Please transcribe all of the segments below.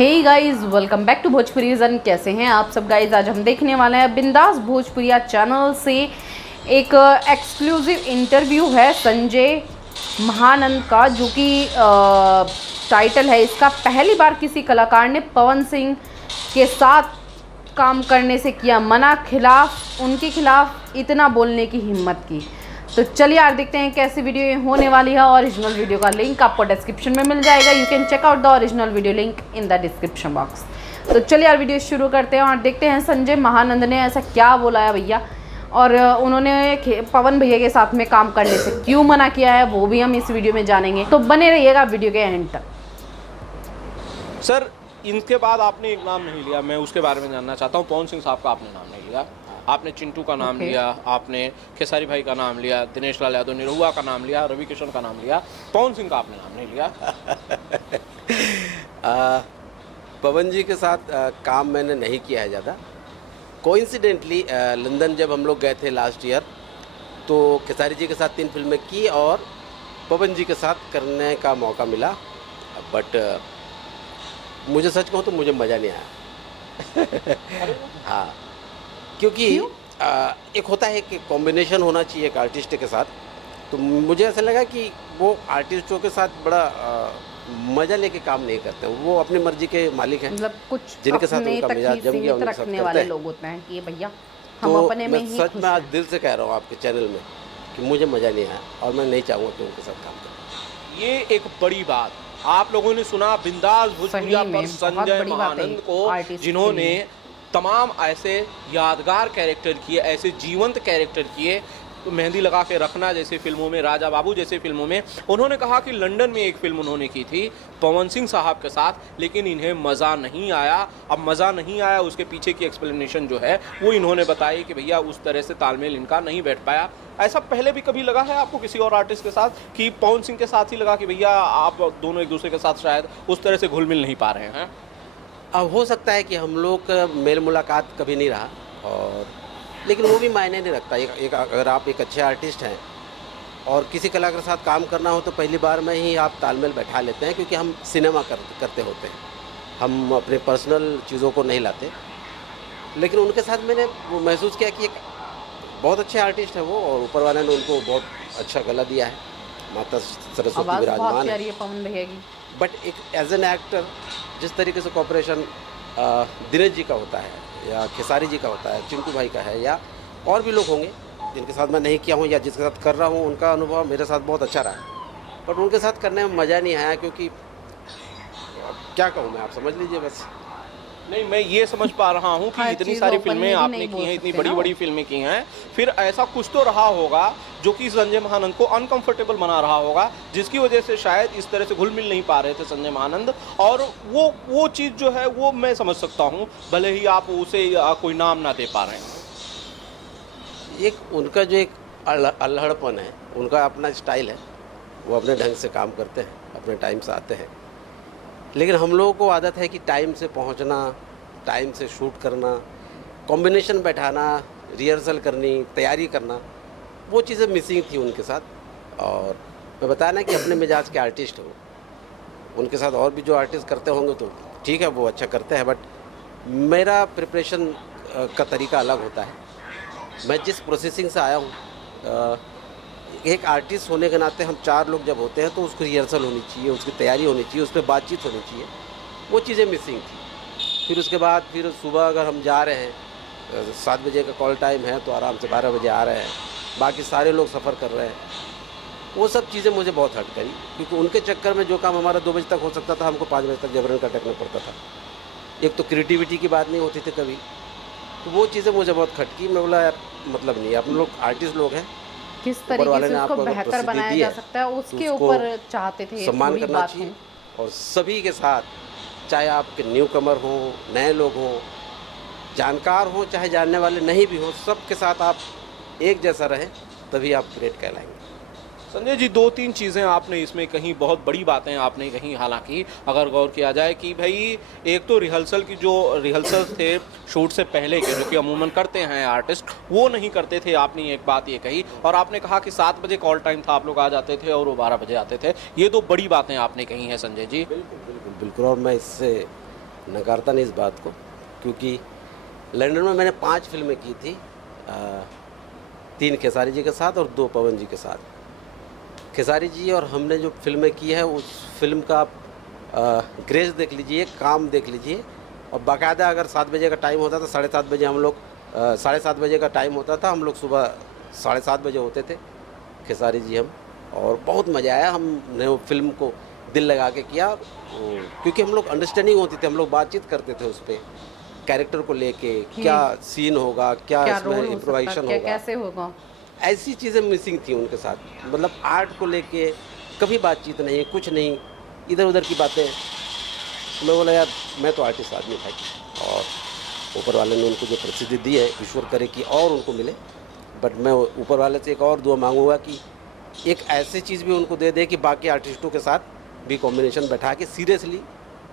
Hey guys, welcome back to भोजपुरीज़न। कैसे हैं आप सब गाइस? आज हम देखने वाले हैं बिंदास भोजपुरिया चैनल से एक एक्सक्लूसिव इंटरव्यू है संजय महानंद का, जो कि टाइटल है इसका पहली बार किसी कलाकार ने पवन सिंह के साथ काम करने से किया मना, उनके खिलाफ इतना बोलने की हिम्मत की। तो चलिए यार देखते हैं कैसी वीडियो ये होने वाली है। ओरिजिनल वीडियो का लिंक आपको डिस्क्रिप्शन में मिल जाएगा। You can check out the original video link in the description box. तो चलिए यार वीडियो शुरू करते हैं और देखते हैं संजय महानंद ने ऐसा क्या बोला है भैया, और उन्होंने पवन भैया के साथ में काम करने से क्यों मना किया है वो भी हम इस वीडियो में जानेंगे। तो बने रहिएगा वीडियो के एंड तक। सर, इनके बाद आपने एक नाम नहीं लिया, मैं उसके बारे में जानना चाहता हूँ। पवन सिंह साहब का आपने नाम नहीं लिया, आपने चिंटू का नाम लिया, आपने खेसारी भाई का नाम लिया, दिनेश लाल यादव निरहुआ का नाम लिया, रवि किशन का नाम लिया, पवन सिंह का आपने नाम नहीं लिया। पवन जी के साथ काम मैंने नहीं किया है ज़्यादा। कोइंसिडेंटली लंदन जब हम लोग गए थे लास्ट ईयर, तो खेसारी जी के साथ 3 फिल्में की और पवन जी के साथ करने का मौका मिला। बट मुझे सच कहूँ तो मुझे मज़ा नहीं आया। हाँ, क्योंकि एक होता है कि कॉम्बिनेशन होना चाहिए एक आर्टिस्ट के साथ। तो मुझे ऐसा लगा कि वो आर्टिस्टों के साथ बड़ा मज़ा लेके काम नहीं करते हैं। वो अपनी मर्जी के मालिक हैं, मतलब कुछ जिनके साथ उनका मिजाज जम गया उनके साथ करते वाले हैं। लोग होते हैं कि भैया हम तो अपने में मैं ही सच खुश में आज हैं। दिल से कह रहा हूँ आपके चैनल में कि मुझे मज़ा नहीं आया और मैं नहीं चाहूँगा कि उनके साथ काम करूँ। ये एक बड़ी बात आप लोगों ने सुना बिंदास भोजपुरिया पर संजय महानंद को, जिन्होंने तमाम ऐसे यादगार कैरेक्टर किए, ऐसे जीवंत कैरेक्टर किए। तो मेहंदी लगा के रखना जैसे फिल्मों में, राजा बाबू जैसे फिल्मों में। उन्होंने कहा कि लंदन में एक फिल्म उन्होंने की थी पवन सिंह साहब के साथ, लेकिन इन्हें मज़ा नहीं आया। अब मज़ा नहीं आया, उसके पीछे की एक्सप्लेनेशन जो है वो इन्होंने बताई कि भैया उस तरह से तालमेल इनका नहीं बैठ पाया। ऐसा पहले भी कभी लगा है आपको किसी और आर्टिस्ट के साथ कि पवन सिंह के साथ ही लगा कि भैया आप दोनों एक दूसरे के साथ शायद उस तरह से घुल मिल नहीं पा रहे हैं? अब हो सकता है कि हम लोग का मेल मुलाकात कभी नहीं रहा, और लेकिन वो भी मायने नहीं रखता। एक अगर आप एक अच्छे आर्टिस्ट हैं और किसी कलाकार के साथ काम करना हो तो पहली बार में ही आप तालमेल बैठा लेते हैं, क्योंकि हम सिनेमा करते होते हैं, हम अपने पर्सनल चीज़ों को नहीं लाते। लेकिन उनके साथ मैंने वो महसूस किया कि एक बहुत अच्छे आर्टिस्ट है वो, और ऊपर वाले ने उनको बहुत अच्छा गला दिया है। माता सरस्वती विराजमान है। पवन भैया की बट एक एज एन एक्टर जिस तरीके से कॉपरेशन दिनेश जी का होता है या खेसारी जी का होता है, चिंटू भाई का है, या और भी लोग होंगे जिनके साथ मैं नहीं किया हूँ या जिसके साथ कर रहा हूँ, उनका अनुभव मेरे साथ बहुत अच्छा रहा। बट उनके साथ करने में मज़ा नहीं आया, क्योंकि क्या कहूँ मैं, आप समझ लीजिए बस। नहीं, मैं ये समझ पा रहा हूँ कि इतनी सारी फिल्में आपने की हैं, इतनी बड़ी बड़ी फिल्में की हैं, फिर ऐसा कुछ तो रहा होगा जो कि संजय महानंद को अनकंफर्टेबल बना रहा होगा, जिसकी वजह से शायद इस तरह से घुल मिल नहीं पा रहे थे संजय महानंद। और वो चीज़ जो है वो मैं समझ सकता हूँ, भले ही आप उसे कोई नाम ना दे पा रहे हैं। एक उनका जो एक अल्हड़पन है, उनका अपना स्टाइल है, वो अपने ढंग से काम करते हैं, अपने टाइम से आते हैं। लेकिन हम लोगों को आदत है कि टाइम से पहुंचना, टाइम से शूट करना, कॉम्बिनेशन बैठाना, रिहर्सल करनी, तैयारी करना, वो चीज़ें मिसिंग थी उनके साथ। और मैं बताया ना कि अपने मिजाज के आर्टिस्ट हो, उनके साथ और भी जो आर्टिस्ट करते होंगे तो ठीक है, वो अच्छा करते हैं। बट मेरा प्रिपरेशन का तरीका अलग होता है। मैं जिस प्रोसेसिंग से आया हूँ, एक आर्टिस्ट होने के नाते हम 4 लोग जब होते हैं तो उसकी रिहर्सल होनी चाहिए, उसकी तैयारी होनी चाहिए, उस पर बातचीत होनी चाहिए। वो चीज़ें मिसिंग थी। फिर उसके बाद फिर सुबह अगर हम जा रहे हैं, 7 बजे का कॉल टाइम है, तो आराम से 12 बजे आ रहे हैं, बाकी सारे लोग सफ़र कर रहे हैं। वो सब चीज़ें मुझे बहुत हर्ट करी, क्योंकि उनके चक्कर में जो काम हमारा 2 बजे तक हो सकता था, हमको 5 बजे तक जबरन अटकना पड़ता था। एक तो क्रिएटिविटी की बात नहीं होती थी कभी, तो वो चीज़ें मुझे बहुत खटकी। मैं बोला यार मतलब नहीं, आप लोग आर्टिस्ट लोग हैं, किस तरीके से उसको बेहतर बनाया जा सकता है उसके ऊपर चाहते थे सम्मान करना चाहिए। और सभी के साथ, चाहे आपके न्यू कमर हो, नए लोग हों, जानकार हो, चाहे जानने वाले नहीं भी हो, सबके साथ आप एक जैसा रहें, तभी आप ग्रेट कहलाएंगे। संजय जी, 2-3 चीज़ें आपने इसमें कहीं, बहुत बड़ी बातें आपने कहीं। हालांकि अगर गौर किया जाए कि भाई एक तो रिहर्सल की, जो रिहर्सल थे शूट से पहले के, जो कि अमूमन करते हैं आर्टिस्ट, वो नहीं करते थे। आपने एक बात ये कही, और आपने कहा कि 7 बजे कॉल टाइम था, आप लोग आ जाते थे और वो 12 बजे आते थे। ये 2 बड़ी बातें आपने कही हैं संजय जी। बिल्कुल बिल्कुल बिल्कुल। और मैं इससे नकारता नहीं इस बात को, क्योंकि लंदन में मैंने 5 फिल्में की थी, 3 खेसारी जी के साथ और 2 पवन जी के साथ। खेसारी जी और हमने जो फिल्में की है उस फिल्म का आप ग्रेस देख लीजिए, काम देख लीजिए, और बाकायदा अगर 7 बजे का टाइम होता था, 7:30 बजे हम लोग 7:30 बजे का टाइम होता था, हम लोग सुबह 7:30 बजे होते थे खेसारी जी हम, और बहुत मज़ा आया। हमने वो फिल्म को दिल लगा के किया, क्योंकि हम लोग अंडरस्टैंडिंग होती थी, हम लोग बातचीत करते थे उस पर, कैरेक्टर को लेके क्या सीन होगा, क्या इसमें इम्प्रोवाइजेशन होगा, कैसे होगा, ऐसी चीज़ें मिसिंग थी उनके साथ। मतलब आर्ट को लेके कभी बातचीत नहीं, कुछ नहीं, इधर उधर की बातें। मैं बोला यार मैं तो आर्टिस्ट आदमी था, और ऊपर वाले ने उनको जो प्रसिद्धि दी है, ईश्वर करे कि और उनको मिले, बट मैं ऊपर वाले से एक और दुआ मांगूंगा कि एक ऐसी चीज़ भी उनको दे दे कि बाकी आर्टिस्टों के साथ भी कॉम्बिनेशन बैठा के सीरियसली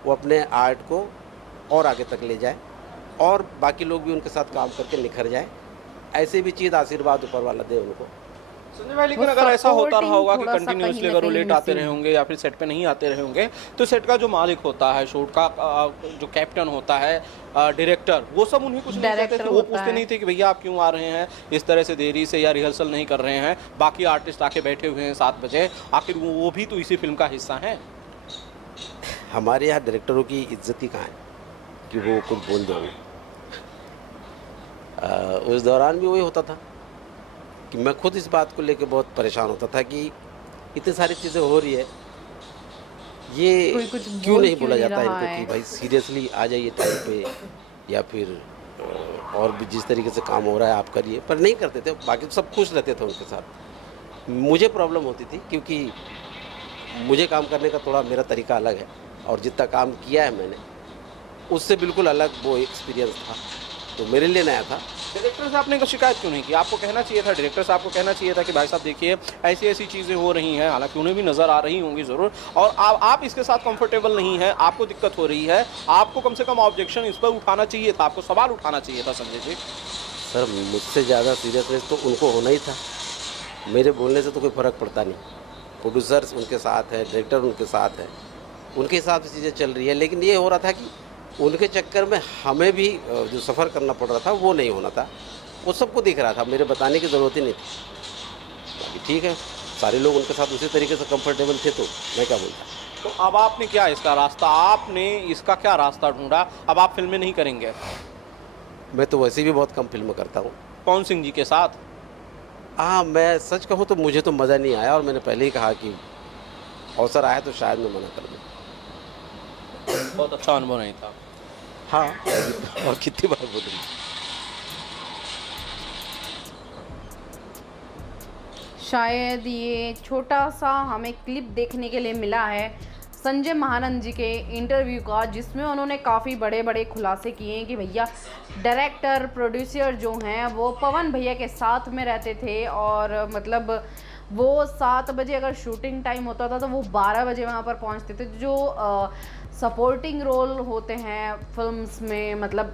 वो अपने आर्ट को और आगे तक ले जाए, और बाकी लोग भी उनके साथ काम करके निखर जाए। ऐसे भी चीज़ आशीर्वाद ऊपर वाला दे उनको। संजय भाई, लेकिन अगर ऐसा होता रहा होगा कि कंटिन्यूसली अगर वो लेट आते रहे होंगे या फिर सेट पे नहीं आते रहे होंगे, तो सेट का जो मालिक होता है, शूट का जो कैप्टन होता है, डायरेक्टर, वो सब उन्हें कुछ नहीं कहते थे? वो पूछते नहीं थे कि भैया आप क्यों आ रहे हैं इस तरह से देरी से, या रिहर्सल नहीं कर रहे हैं, बाकी आर्टिस्ट आके बैठे हुए हैं 7 बजे, आखिर वो भी तो इसी फिल्म का हिस्सा हैं। हमारे यहाँ डायरेक्टरों की इज्जत ही कहाँ है कि वो कुछ बोल दोगे। उस दौरान भी वही होता था कि मैं खुद इस बात को लेके बहुत परेशान होता था कि इतनी सारी चीज़ें हो रही है, ये क्यों नहीं बोला जाता इनको कि भाई सीरियसली आ जाइए टाइम पे, या फिर और भी जिस तरीके से काम हो रहा है आप करिए। पर नहीं करते थे, बाकी सब खुश रहते थे उनके साथ। मुझे प्रॉब्लम होती थी क्योंकि मुझे काम करने का थोड़ा मेरा तरीका अलग है, और जितना काम किया है मैंने उससे बिल्कुल अलग वो एक्सपीरियंस था, तो मेरे लिए नया था। डायरेक्टर साहब ने शिकायत क्यों नहीं की? आपको कहना चाहिए था, डायरेक्टर साहब को कहना चाहिए था कि भाई साहब देखिए ऐसी ऐसी चीज़ें हो रही हैं, हालांकि उन्हें भी नज़र आ रही होंगी ज़रूर, और आप इसके साथ कंफर्टेबल नहीं है, आपको दिक्कत हो रही है, आपको कम से कम ऑब्जेक्शन इस पर उठाना चाहिए था, आपको सवाल उठाना चाहिए था संजय जी। सर मुझसे ज़्यादा सीरियसनेस तो उनको होना ही था, मेरे बोलने से तो कोई फ़र्क पड़ता नहीं। प्रोड्यूसर्स उनके साथ है, डायरेक्टर उनके साथ है, उनके हिसाब से चीज़ें चल रही है। लेकिन ये हो रहा था कि उनके चक्कर में हमें भी जो सफ़र करना पड़ रहा था वो नहीं होना था, वो सबको दिख रहा था, मेरे बताने की ज़रूरत ही नहीं थी। बाकी ठीक है, सारे लोग उनके साथ उसी तरीके से कंफर्टेबल थे, तो मैं क्या बोलता। तो अब आपने क्या इसका रास्ता, आपने इसका क्या रास्ता ढूंढा? अब आप फिल्में नहीं करेंगे? मैं तो वैसे भी बहुत कम फिल्में करता हूँ। पवन सिंह जी के साथ? हाँ, मैं सच कहूँ तो मुझे तो मज़ा नहीं आया, और मैंने पहले ही कहा कि अवसर आया तो शायद मैं मना कर दूँ। बहुत अच्छा अनुभव नहीं था। हाँ, और कितनी बार बोलूँगी। शायद ये छोटा सा हमें क्लिप देखने के लिए मिला है संजय महानंद जी के इंटरव्यू का, जिसमें उन्होंने काफ़ी बड़े बड़े खुलासे किए हैं कि भैया डायरेक्टर प्रोड्यूसर जो हैं वो पवन भैया के साथ में रहते थे, और मतलब वो 7 बजे अगर शूटिंग टाइम होता था तो वो 12 बजे वहाँ पर पहुँचते थे। जो सपोर्टिंग रोल होते हैं फिल्म्स में, मतलब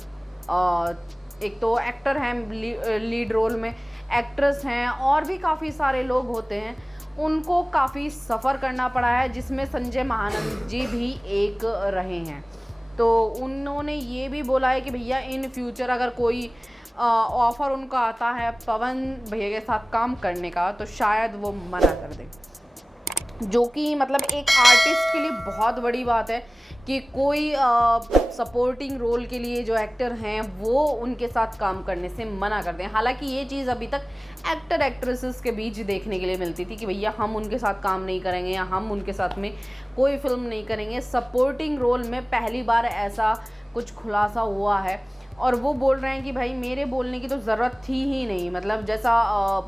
एक तो एक्टर हैं लीड रोल में, एक्ट्रेस हैं, और भी काफ़ी सारे लोग होते हैं, उनको काफ़ी सफ़र करना पड़ा है, जिसमें संजय महानंद जी भी एक रहे हैं। तो उन्होंने ये भी बोला है कि भैया इन फ्यूचर अगर कोई ऑफ़र उनका आता है पवन भैया के साथ काम करने का, तो शायद वो मना कर दें, जो कि मतलब एक आर्टिस्ट के लिए बहुत बड़ी बात है कि कोई सपोर्टिंग रोल के लिए जो एक्टर हैं वो उनके साथ काम करने से मना कर दें। हालांकि ये चीज़ अभी तक एक्टर एक्ट्रेसेस के बीच देखने के लिए मिलती थी कि भैया हम उनके साथ काम नहीं करेंगे, या हम उनके साथ में कोई फिल्म नहीं करेंगे। सपोर्टिंग रोल में पहली बार ऐसा कुछ खुलासा हुआ है, और वो बोल रहे हैं कि भाई मेरे बोलने की तो ज़रूरत थी ही नहीं, मतलब जैसा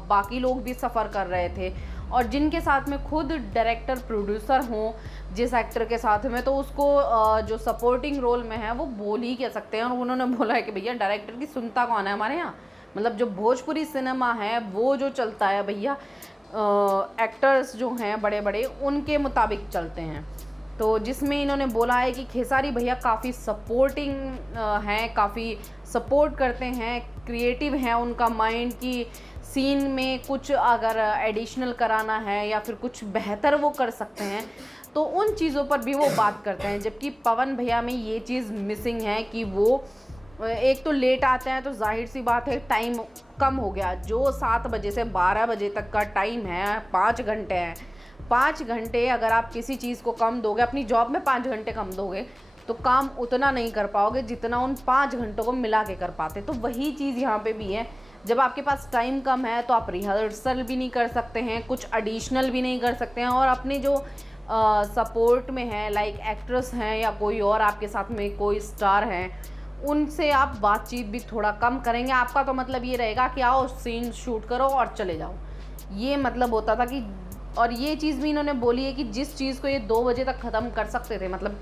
बाकी लोग भी सफ़र कर रहे थे, और जिनके साथ में खुद डायरेक्टर प्रोड्यूसर हों जिस एक्टर के साथ में, तो उसको जो सपोर्टिंग रोल में है वो बोल ही कह सकते हैं। और उन्होंने बोला है कि भैया डायरेक्टर की सुनता कौन है हमारे यहाँ, मतलब जो भोजपुरी सिनेमा है वो जो चलता है भैया एक्टर्स जो हैं बड़े बड़े उनके मुताबिक चलते हैं। तो जिसमें इन्होंने बोला है कि खेसारी भैया काफ़ी सपोर्टिंग हैं, काफ़ी सपोर्ट करते हैं, क्रिएटिव हैं उनका माइंड की सीन में कुछ अगर एडिशनल कराना है या फिर कुछ बेहतर वो कर सकते हैं, तो उन चीज़ों पर भी वो बात करते हैं। जबकि पवन भैया में ये चीज़ मिसिंग है कि वो एक तो लेट आते हैं, तो जाहिर सी बात है टाइम कम हो गया। जो 7 बजे से 12 बजे तक का टाइम है, 5 घंटे हैं। 5 घंटे अगर आप किसी चीज़ को कम दोगे, अपनी जॉब में 5 घंटे कम दोगे, तो काम उतना नहीं कर पाओगे जितना उन 5 घंटों को मिला के कर पाते। तो वही चीज़ यहाँ पे भी है, जब आपके पास टाइम कम है तो आप रिहर्सल भी नहीं कर सकते हैं, कुछ एडिशनल भी नहीं कर सकते हैं, और अपने जो सपोर्ट में है, लाइक एक्ट्रेस हैं या कोई और आपके साथ में कोई स्टार हैं, उनसे आप बातचीत भी थोड़ा कम करेंगे। आपका तो मतलब ये रहेगा कि आओ सीन शूट करो और चले जाओ, ये मतलब होता था कि। और ये चीज़ भी इन्होंने बोली है कि जिस चीज़ को ये 2 बजे तक ख़त्म कर सकते थे, मतलब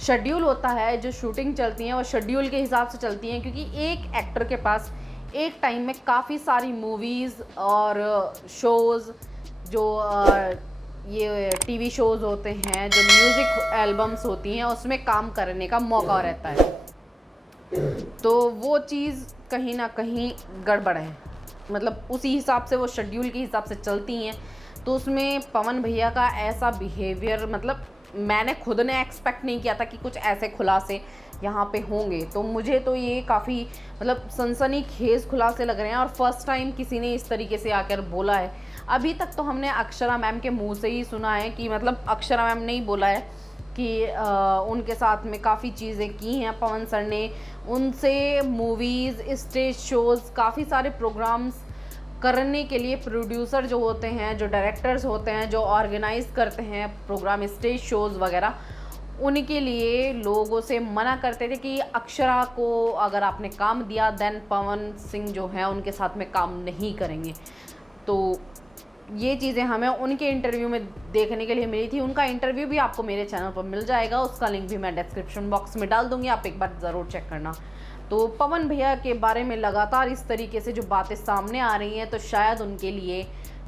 शेड्यूल होता है, जो शूटिंग चलती हैं वो शेड्यूल के हिसाब से चलती हैं, क्योंकि एक एक्टर के पास एक टाइम में काफ़ी सारी मूवीज़ और शोज़, जो ये टीवी शोज़ होते हैं, जो म्यूज़िक एल्बम्स होती हैं, उसमें काम करने का मौका रहता है। तो वो चीज़ कहीं ना कहीं गड़बड़ है, मतलब उसी हिसाब से वो शेड्यूल के हिसाब से चलती हैं। तो उसमें पवन भैया का ऐसा बिहेवियर, मतलब मैंने खुद ने एक्सपेक्ट नहीं किया था कि कुछ ऐसे खुलासे यहाँ पे होंगे। तो मुझे तो ये काफ़ी मतलब सनसनीखेज खुलासे लग रहे हैं, और फर्स्ट टाइम किसी ने इस तरीके से आकर बोला है। अभी तक तो हमने अक्षरा मैम के मुंह से ही सुना है कि, मतलब अक्षरा मैम ने ही बोला है कि उनके साथ में काफ़ी चीज़ें की हैं पवन सर ने, उनसे मूवीज़, स्टेज शोज़, काफ़ी सारे प्रोग्राम्स करने के लिए प्रोड्यूसर जो होते हैं, जो डायरेक्टर्स होते हैं, जो ऑर्गेनाइज़ करते हैं प्रोग्राम, स्टेज शोज़ वगैरह, उनके लिए लोगों से मना करते थे कि अक्षरा को अगर आपने काम दिया देन पवन सिंह जो हैं उनके साथ में काम नहीं करेंगे। तो ये चीज़ें हमें उनके इंटरव्यू में देखने के लिए मिली थी। उनका इंटरव्यू भी आपको मेरे चैनल पर मिल जाएगा, उसका लिंक भी मैं डिस्क्रिप्शन बॉक्स में डाल दूँगी, आप एक बार ज़रूर चेक करना। तो पवन भैया के बारे में लगातार इस तरीके से जो बातें सामने आ रही हैं, तो शायद उनके लिए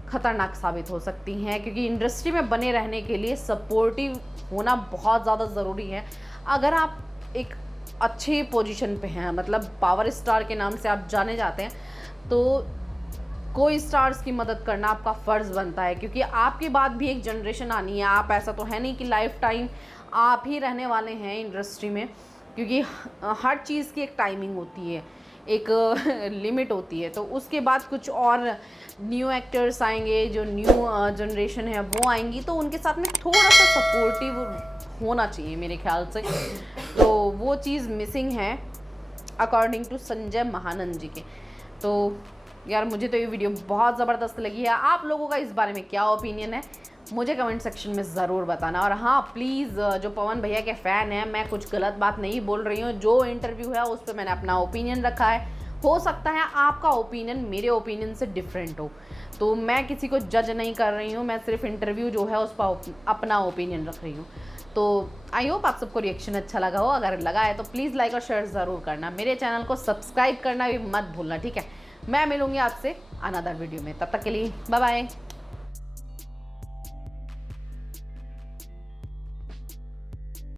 ख़तरनाक साबित हो सकती हैं, क्योंकि इंडस्ट्री में बने रहने के लिए सपोर्टिव होना बहुत ज़्यादा ज़रूरी है। अगर आप एक अच्छे पोजीशन पे हैं, मतलब पावर स्टार के नाम से आप जाने जाते हैं, तो कोई स्टार्स की मदद करना आपका फ़र्ज़ बनता है, क्योंकि आपके बाद भी एक जनरेशन आनी है। आप ऐसा तो है नहीं कि लाइफ टाइम आप ही रहने वाले हैं इंडस्ट्री में, क्योंकि हर चीज़ की एक टाइमिंग होती है, एक लिमिट होती है। तो उसके बाद कुछ और न्यू एक्टर्स आएंगे, जो न्यू जनरेशन है वो आएंगी, तो उनके साथ में थोड़ा सा सपोर्टिव होना चाहिए मेरे ख्याल से। तो वो चीज़ मिसिंग है अकॉर्डिंग टू संजय महानंद जी के। तो यार मुझे तो ये वीडियो बहुत ज़बरदस्त लगी है। आप लोगों का इस बारे में क्या ओपिनियन है, मुझे कमेंट सेक्शन में ज़रूर बताना। और हाँ, प्लीज़ जो पवन भैया के फ़ैन हैं, मैं कुछ गलत बात नहीं बोल रही हूँ, जो इंटरव्यू है उस पर मैंने अपना ओपिनियन रखा है। हो सकता है आपका ओपिनियन मेरे ओपिनियन से डिफरेंट हो, तो मैं किसी को जज नहीं कर रही हूँ, मैं सिर्फ इंटरव्यू जो है उस पर अपना ओपिनियन रख रही हूँ। तो आई होप आप सबको रिएक्शन अच्छा लगा हो। अगर लगा है तो प्लीज़ लाइक और शेयर ज़रूर करना, मेरे चैनल को सब्सक्राइब करना भी मत भूलना, ठीक है। मैं मिलूँगी आपसे अनदर वीडियो में, तब तक के लिए बाय बाय।